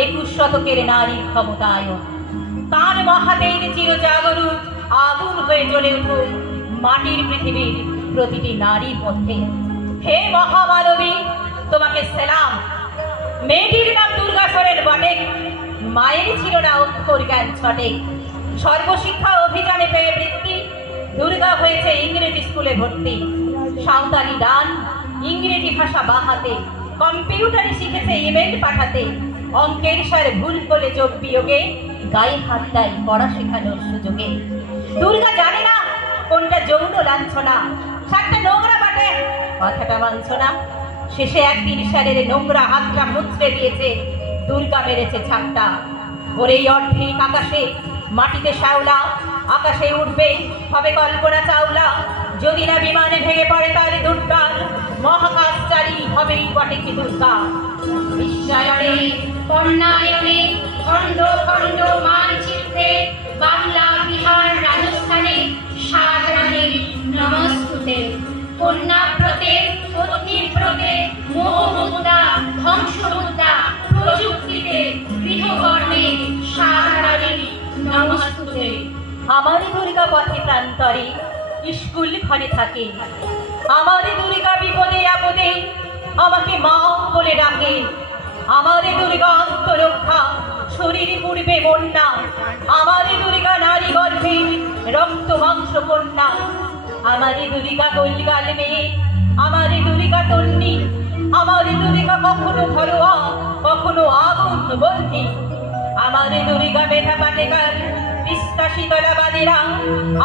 21 শতকের নারী ক্ষমতায়ন। তার মহাতের চিরজাগরুক আগুন হয়ে জ্বলে উঠুক মাটির পৃথিবীর প্রতিটি নারীর মধ্যে। হে মহামানবী, তোমাকে সেলাম। মেয়েটির নাম দুর্গা সরেন বটে, মায়ের ছিল না অক্ষর জ্ঞান ছটে। সর্বশিক্ষা অভিযানে পেয়ে বৃত্তি, দুর্গা হয়েছে ইংরেজি স্কুলে ভর্তি। সাঁওতালি গান, ইংরেজি ভাষা বাহাতে, কম্পিউটারে শিখেছে ইমেল পাঠাতে। অঙ্কের স্যার ভুল বলে যোগ বিয়োগে গায়ে হাত দেয় পড়া শেখানোর সুযোগে। দুর্গা জানে না কোনটা যৌন লাঞ্ছনা, সাতটা নোংরা বাটে কথাটা মানছ না। শেষে একদিন স্যারের নোংরা হাতটা মুচড়ে দিয়েছে, দুর্গা মেরেছে ছাপটা। ওর এই অর্ধেক আকাশে মাটিতে শ্যাওলা, আকাশে উঠবে হবে কল্পনা চাওলা। যদি না বিমানে ভেঙে পড়ে তার দুর্গার, মহাকাশচারী হবেই বটে কি দুর্গা। বিশ্বায়নে বর্ণায়নে খণ্ড খণ্ড মানচিত্রে বাংলা বিহার রাজস্থানে সাধারণের নমস্তুতে। কন্যাব্রতে পত্নীব্রতে মোহমুদ্রা ধ্বংসমুদ্রা প্রযুক্তিতে গৃহকর্মে সাধারণের নমস্তুতে। আমারই দুর্গা পথে প্রান্তরে স্কুল ঘরে থাকে। আমারই দুর্গা বিপদে আপদে আমাকে মা বলে ডাকে। আমারই দুর্গা আত্মরক্ষা, শরীর পূর্বে বন্যা। আমারই দুর্গা নারী গর্ভে রক্ত মাংস কন্যা। আমারই দুর্গা গোলগাল মেয়ে, আমারই দুর্গা তন্নি। আমারই দুর্গা কখনো ঘরোয়া, কখনো আগুন বন্দী। আমারই দুর্গা মেধা পাটেকার, তিস্তা শীতলা বাদিরা।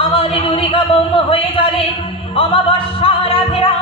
আমারই দুর্গা বোম হয়ে জ্বলে অমাবস্যা রাধেরা।